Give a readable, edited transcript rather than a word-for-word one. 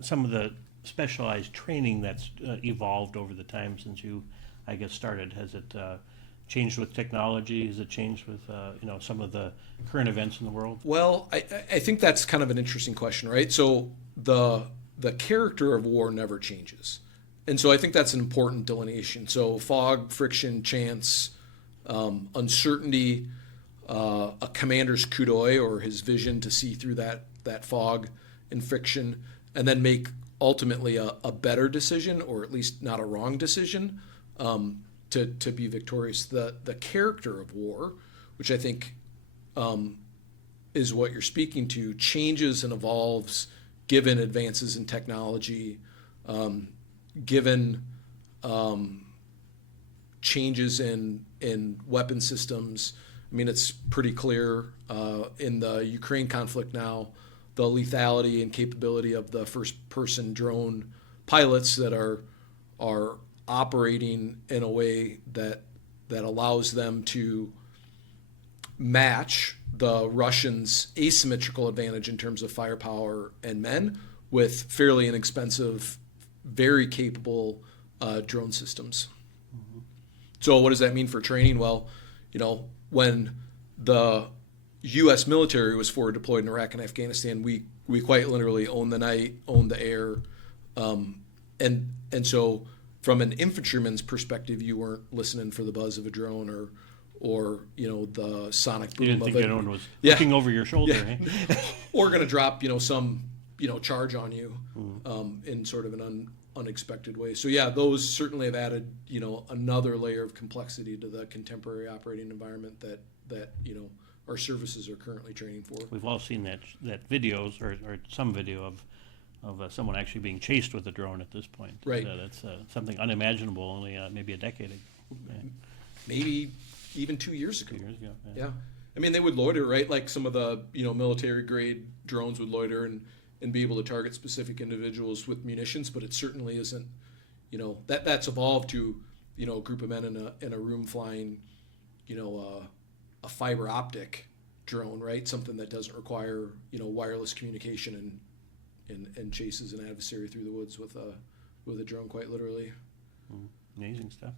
some of the specialized training that's evolved over the time since you, I guess, started? Has it changed with technology? Has it changed with some of the current events in the world? Well, I think that's kind of an interesting question, right? So the character of war never changes. And so I think that's an important delineation. So fog, friction, chance, uncertainty, a commander's coup d'oeil or his vision to see through that fog and friction, and then make ultimately a better decision, or at least not a wrong decision, to be victorious. The character of war, which I think is what you're speaking to, changes and evolves given advances in technology, given changes in weapon systems. I mean, it's pretty clear in the Ukraine conflict now, the lethality and capability of the first-person drone pilots that are operating in a way that allows them to match the Russians' asymmetrical advantage in terms of firepower and men with fairly inexpensive, very capable drone systems. Mm-hmm. So what does that mean for training? Well, when the U.S. military was forward deployed in Iraq and Afghanistan, we quite literally owned the night, owned the air, and so from an infantryman's perspective, you weren't listening for the buzz of a drone or the sonic boom. You didn't of think it. anyone was looking over your shoulder, yeah. Or going to drop some charge on you in sort of an unexpected way. So yeah, those certainly have added another layer of complexity to the contemporary operating environment that our services are currently training for. We've all seen that videos or some video of someone actually being chased with a drone at this point. Right. That's something unimaginable only maybe a decade ago. Yeah. Maybe even 2 years ago. 2 years ago. Yeah. I mean, they would loiter, right? Like some of the military grade drones would loiter and be able to target specific individuals with munitions, but it certainly isn't. That's evolved to a group of men in a room flying a fiber optic drone, right? Something that doesn't require wireless communication and chases an adversary through the woods with a drone, quite literally. Amazing stuff.